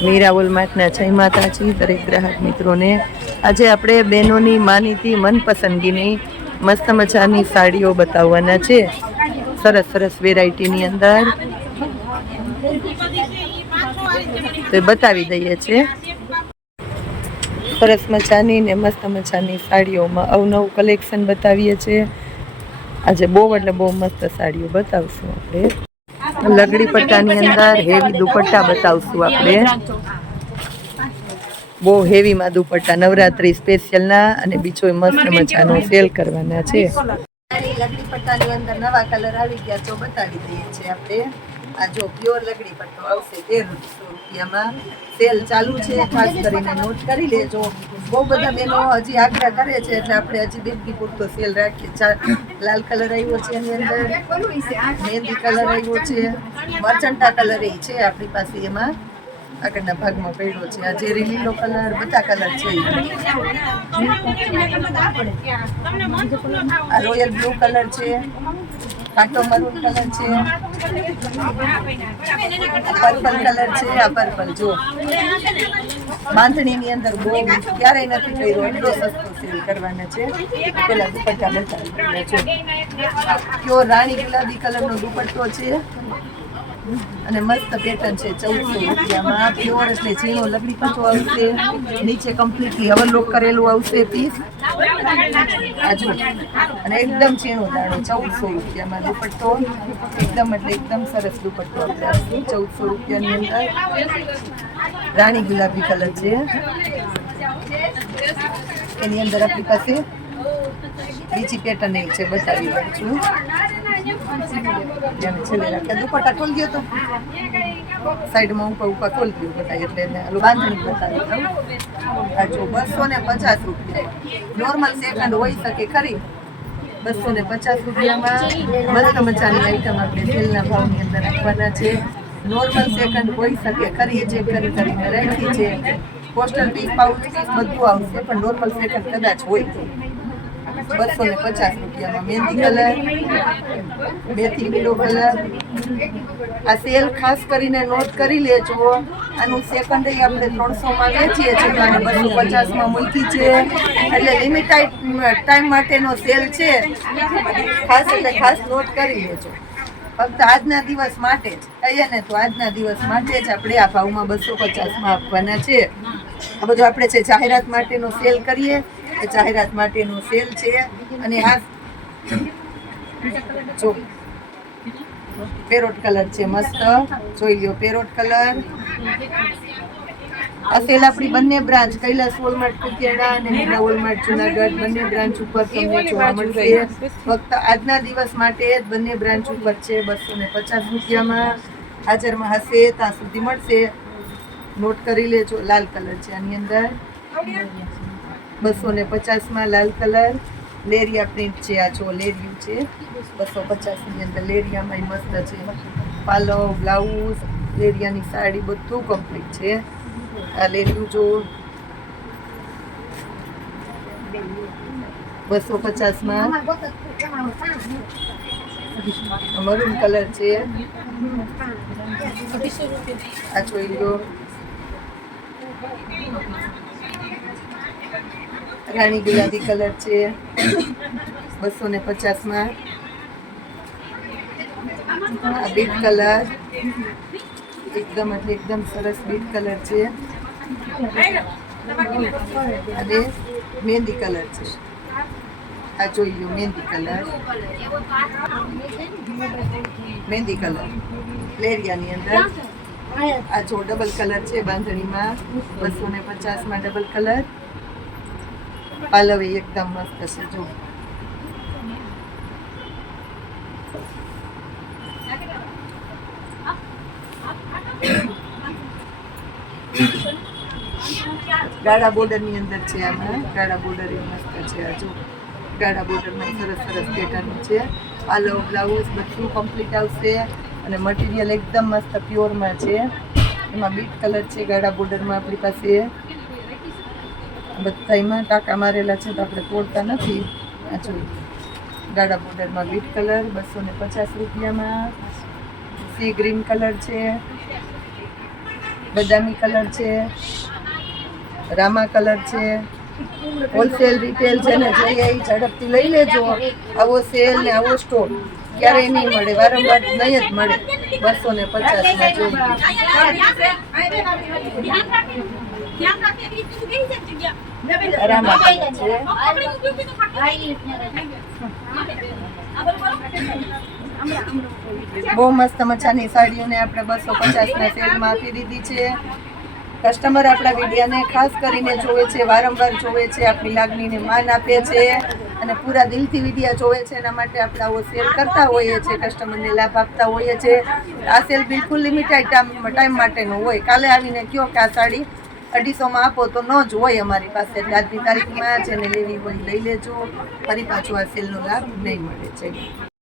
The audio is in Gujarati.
મીરાવલ માર્ટના જય માતાજી, દરેક ગ્રાહક મિત્રોને. આજે આપણે બહેનોની માનીતી મનપસંદગીની મસ્ત મજાની સાડીઓ બતાવવાના છે. સરસ સરસ વેરાયટીની અંદર. તો બતાવી દઈએ છીએ સરસ મજાની ને મસ્ત મજાની સાડીઓમાં અવનવું કલેક્શન બતાવીએ છીએ આજે બહુ એટલે બહુ મસ્ત સાડીઓ બતાવશું આપણે. લગડી પટ્ટાની અંદર હેવી દુપટ્ટા બતાવશું આપણે. બહુ હેવીમાં દુપટ્ટા. નવરાત્રી સ્પેશિયલના અને બીજો મસ્ત મજાનો સેલ કરવાના છે. લગડી પટ્ટાની અંદર નવા કલર આવી ગયા તો બતાવી દઈએ છીએ આપણે. આ જો પ્યોર લગડી પટ્ટો આવશે તેરસો રૂપિયામાં સેલ ચાલુ છે. ખાસ કરીને નોટ કરી લેજો. બહુ બધા બહેનો હજી આગ્રહ કરે છે એટલે આપણે હજી બેબી પૂરતો સેલ રાખીએ. લાલ કલર આવ્યો છે એની અંદર. મહેંદી કલર આવ્યો છે. મર્ચન્ટા કલર એ છે આપણી પાસે એમાં. આગળના ભાગમાં પડ્યો છે. આ જે લીલો કલર બધા કલર છે. આ રોયલ બ્લુ કલર છે. કાટો મરૂન કલર છે. પર્પલ કલર છે, આ પર્પલ જો બાંધણીની અંદર બહુ ક્યારેય નથી કર્યો, એટલો સસ્તો સેલ કરવાના છે. પેલા દુપટ્ટા બતાવી પ્યોર રાણી ગુલાબી કલરનો દુપટ્ટો છે. અને મસ્ત પેટર્ન છે, ચૌદસો રૂપિયામાં. પ્યોર એટલે ઝીણો લગડી પટ્ટો આવશે. નીચે કમ્પ્લીટલી હવરલોક કરેલું આવશે પીસ આજુ અને એકદમ ઝીણો દાણો, ચૌદસો રૂપિયામાં દુપટ્ટો. એકદમ એટલે એકદમ સરસ દુપટ્ટો આપશું ચૌદસો રૂપિયાની અંદર. રાણી ગુલાબી કલર છે. એની અંદર આપણી પાસે બીજી પેટર્ન એ છે, બતાવી દઉં છું. જેને છેલ્લે ગયો તો. સાઈડમાં ઉપર ઉપર ખોલ ગયું બતાવી એટલે એને બાંધણી બતાવી જો બસો પચાસ રૂપિયા. નોર્મલ સેકન્ડ હોઈ શકે ખરી. બસો ને પચાસ રૂપિયામાં મસ્ત આપણે તેલના ભાવની અંદર રાખવાના છે. નોર્મલ સેકન્ડ હોઈ શકે ખરી જે કરી કરીને રાખી છે. પોસ્ટલ પીસ પાઉચ બધું આવશે, પણ નોર્મલ સેકન્ડ કદાચ હોય બસો ને પચાસ રૂપિયામાં. મહેંદી કલર મેથી પીળો કલર. આ સેલ ખાસ કરીને નોટ કરી લેજો. આનું સેકન્ડ આપણે ત્રણસો માં વેચીએ છીએ આને બસો પચાસમાં મૂકી છે. એટલે લિમિટ ટાઈમ માટેનો સેલ છે. ખાસ એટલે ખાસ નોટ કરી લેજો. ફક્ત આજના દિવસ માટે જ. કહીએ ને તો આજના દિવસ માટે જ આપણે આ ભાવમાં બસો પચાસમાં આપવાના છે. આ બધું આપણે છે જાહેરાત માટેનો સેલ કરીએ જાહેરાત માટેનો સેલ છે અને આ જો, પેરોટ કલર છે મસ્ત. જોઈ લ્યો, પેરોટ કલર. આ સેલ આપણી બંને બ્રાન્ચ, કૈલાસ વોલમાર્ટ કુતિયાણા અને મીરા વોલમાર્ટ જુનાગઢ, બંને બ્રાન્ચ ઉપર તમને જોવા મળશે. ફક્ત આજના દિવસ માટે જ બંને બ્રાન્ચ ઉપર છે બસો ને પચાસ રૂપિયામાં. હાજરમાં હશે, ત્યાં સુધી મળશે. નોટ કરી લેજો, લાલ કલર છે આની અંદર. બસો ને પચાસમાં લાલ કલર, લેરિયા પ્રિન્ટ છે, આ જો લેરિયું છે. બસો પચાસની અંદર લેરિયામાં મસ્ત છે. પાલવ બ્લાઉઝ, લેરિયાની સાડી બધું કમ્પ્લીટ છે. આ લેરિયું જો બસો પચાસમાં મરૂન કલર છે. આ જોઈ લો. રાણી ગુલાબી કલર છે. બસો ને પચાસમાં આ બીટ કલર. એકદમ એટલે એકદમ સરસ બીટ કલર છે. અને મહેંદી કલર છે. આ જોઈ લો મહેંદી કલર. મહેંદી કલર. લેરિયાની અંદર. આ જો ડબલ કલર છે બાંધણીમાં. બસો ને પચાસમાં ડબલ કલર. પાલવ એકદમ મસ્ત છે જો ગાળા બોર્ડરની અંદર છે આમાં ગાળા બોર્ડર એ મસ્ત છે જો ગાળા બોર્ડરમાં સરસ સરસ પેટર્ન છે. પાલવ બ્લાઉઝ બધું કમ્પ્લીટ આવશે અને મટીરિયલ એકદમ મસ્ત પ્યોરમાં છે. એમાં બીટ કલર છે ગાળા બોર્ડરમાં આપણી પાસે. બધામાં ટાંકા મારેલા છે તો આપણે તોડતા નથી. આ જોઈ ગાડા બોર્ડરમાં બીટ કલર બસો ને પચાસ રૂપિયામાં. સી ગ્રીન કલર છે. બદામી કલર છે. રામા કલર છે. હોલસેલ રિટેલ છે ને જોઈએ એ ઝડપથી લઈ લેજો. આવો સેલ ને આવો સ્ટોક ક્યારેય નહીં મળે. વારંવાર નહીં જ મળે. બસો ને પચાસમાં છે. બહુ મસ્ત મજાની સાડીઓને આપણે બસો પચાસના સેલમાં આપી દીધી છે. કસ્ટમર આપણા વિડીયાને ખાસ કરીને જોવે છે વારંવાર જોવે છે આપણી લાગણીને માન આપે છે અને પૂરા દિલથી વિડીયા જોવે છે. એના માટે આપણે આવો સેલ કરતા હોઈએ છીએ કસ્ટમરને લાભ આપતા હોઈએ છીએ. આ સેલ બિલકુલ લિમિટેડ ટાઈમ માટેનો હોય. કાલે આવીને કયો કે આ સાડી? અઢીસોમાં આપો તો ન જ હોય અમારી પાસે. એટલે આજની તારીખમાં જેને લેવી હોય લઈ લેજો. ફરી પાછું આ સેલનો લાભ નહીં મળે. છે